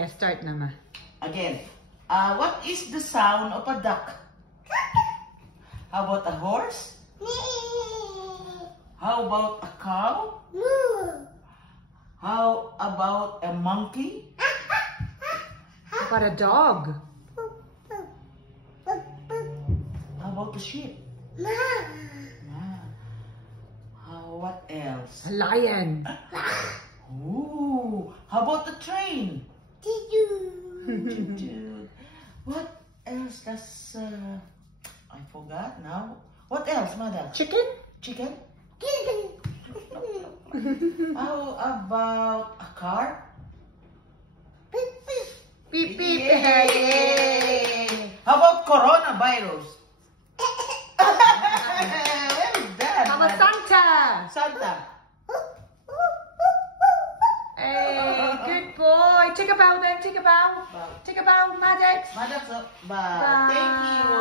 Yeah, start naman. Again. What is the sound of a duck? How about a horse? How about a cow? How about a monkey? How about a dog? How about a sheep? What else? A lion. Ooh, how about the train? What else does I forgot now. What else, mother? Chicken? Chicken? How about a car? Beep beep. Yay! How about coronavirus? Where is that? How about Santa? Santa. Hey, good boy. Take a bow then. Take a bow. Take a bow, Maddox. Mother, Bye. thank you.